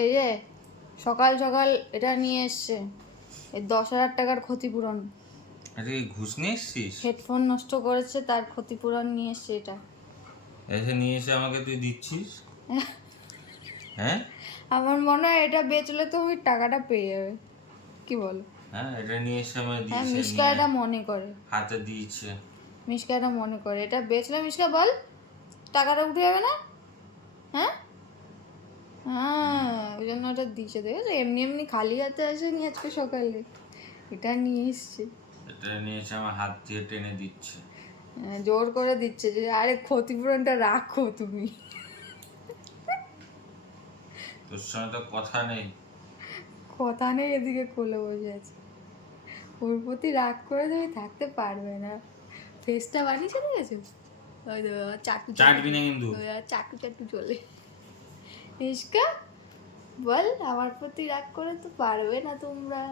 এই যে সকাল সকাল এটা নিয়ে এসছে, এই 10,000 টাকার ক্ষতিপূরণ। আরে ঘুষ নিয়ে এসছিস? হেডফোন নষ্ট করেছে, তার ক্ষতিপূরণ নিয়ে এসছে এটা। এসে নিয়ে এসে আমাকে তুই দিচ্ছিস? হ্যাঁ আমার মনে হয় এটা বেচলে তুমি টাকাটা পেয়ে যাবে, কি বলো? হ্যাঁ, এটা নিয়ে এসে আমাকে হ্যাঁ, দিয়েছে, মিশকা নিয়ে এটা মনে করে, হাতে দিয়েছে। মিশকা এটা মনে করে, এটা বেচলে মিশকা বল টাকাটা উঠে যাবে না? হ্যাঁ হ্যাঁ, ওই জন্য ওটা দিয়েছে। দেখেছো, এমনি এমনি খালি হাতে আসেনি আজকে সকালে, এটা নিয়ে এসছে। এটা নিয়ে এসে আমার হাত দিয়ে টেনে দিচ্ছে। জোর করে দিচ্ছে যে আরে ক্ষতিপূরণটা রাখো তুমি। তোর সঙ্গে তো কথা নেই। কথা নেই, এদিকে কোলে বসে আছে। ওর প্রতি রাগ করে তুমি থাকতে পারবে না। ফেসটা বানিয়েছে, দেখেছো? ওই তো চাটু চাটবি না কিন্তু। চাটু চাটু চলে। ইস্কা বল, আমার প্রতি রাগ করে তো পারবে না তোমরা।